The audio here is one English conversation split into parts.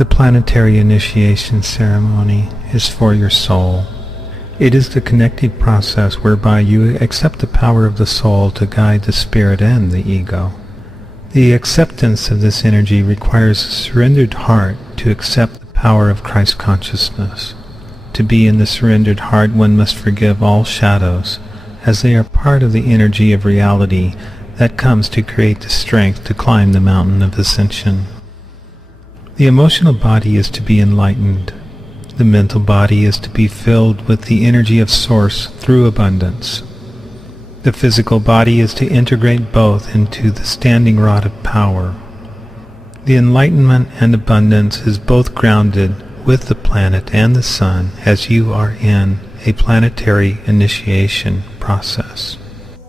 The planetary initiation ceremony is for your soul. It is the connective process whereby you accept the power of the soul to guide the spirit and the ego. The acceptance of this energy requires a surrendered heart to accept the power of Christ consciousness. To be in the surrendered heart, one must forgive all shadows, as they are part of the energy of reality that comes to create the strength to climb the mountain of ascension. The emotional body is to be enlightened. The mental body is to be filled with the energy of Source through abundance. The physical body is to integrate both into the standing rod of power. The enlightenment and abundance is both grounded with the planet and the sun as you are in a planetary initiation process.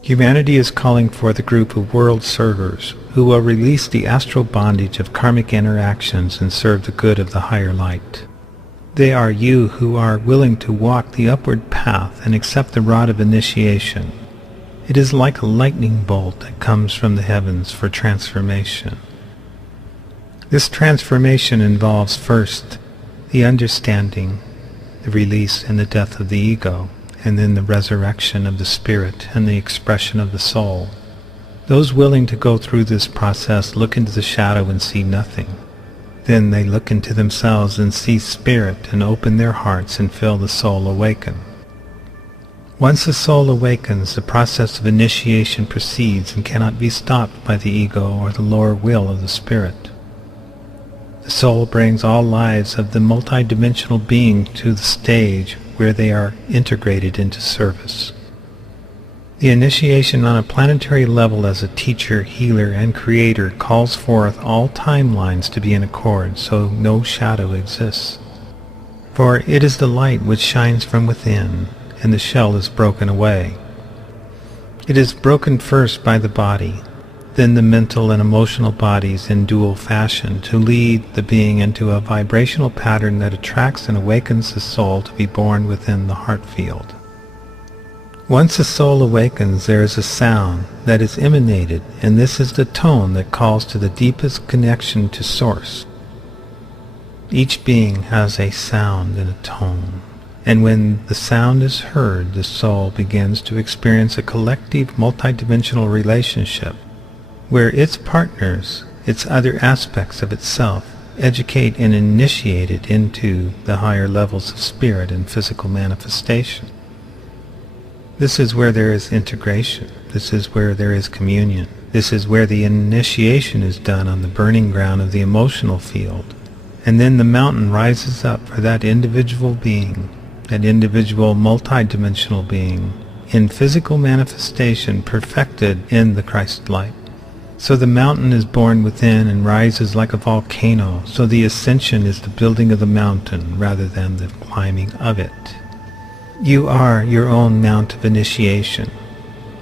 Humanity is calling for the group of world servers who will release the astral bondage of karmic interactions and serve the good of the higher light. They are you who are willing to walk the upward path and accept the rod of initiation. It is like a lightning bolt that comes from the heavens for transformation. This transformation involves first the understanding, the release and the death of the ego, and then the resurrection of the spirit and the expression of the soul. Those willing to go through this process look into the shadow and see nothing. Then they look into themselves and see spirit and open their hearts and feel the soul awaken. Once the soul awakens, the process of initiation proceeds and cannot be stopped by the ego or the lower will of the spirit. The soul brings all lives of the multidimensional being to the stage where they are integrated into service. The initiation on a planetary level as a teacher, healer, and creator calls forth all timelines to be in accord, so no shadow exists. For it is the light which shines from within, and the shell is broken away. It is broken first by the body, then the mental and emotional bodies in dual fashion to lead the being into a vibrational pattern that attracts and awakens the soul to be born within the heart field. Once the soul awakens, there is a sound that is emanated, and this is the tone that calls to the deepest connection to Source. Each being has a sound and a tone, and when the sound is heard, the soul begins to experience a collective multidimensional relationship where its partners, its other aspects of itself, educate and initiate it into the higher levels of spirit and physical manifestation. This is where there is integration. This is where there is communion. This is where the initiation is done on the burning ground of the emotional field. And then the mountain rises up for that individual being, that individual multidimensional being, in physical manifestation perfected in the Christ light. So the mountain is born within and rises like a volcano, so the ascension is the building of the mountain rather than the climbing of it. You are your own mount of initiation.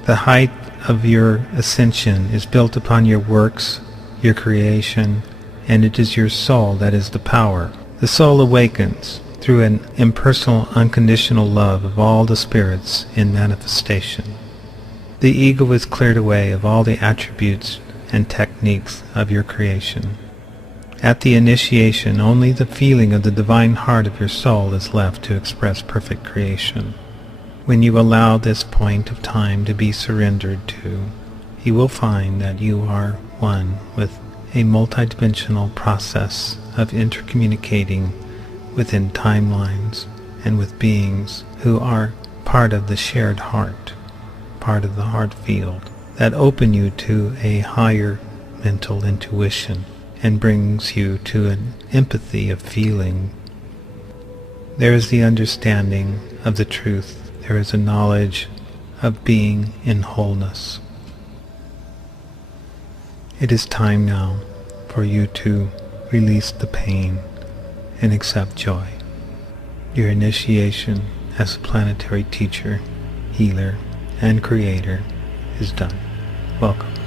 The height of your ascension is built upon your works, your creation, and it is your soul that is the power. The soul awakens through an impersonal, unconditional love of all the spirits in manifestation. The ego is cleared away of all the attributes and techniques of your creation. At the initiation, only the feeling of the divine heart of your soul is left to express perfect creation. When you allow this point of time to be surrendered to, you will find that you are one with a multidimensional process of intercommunicating within timelines and with beings who are part of the shared heart, part of the heart field, that open you to a higher mental intuition and brings you to an empathy of feeling. There is the understanding of the truth. There is a knowledge of being in wholeness. It is time now for you to release the pain and accept joy. Your initiation as a planetary teacher, healer, and creator is done. Welcome.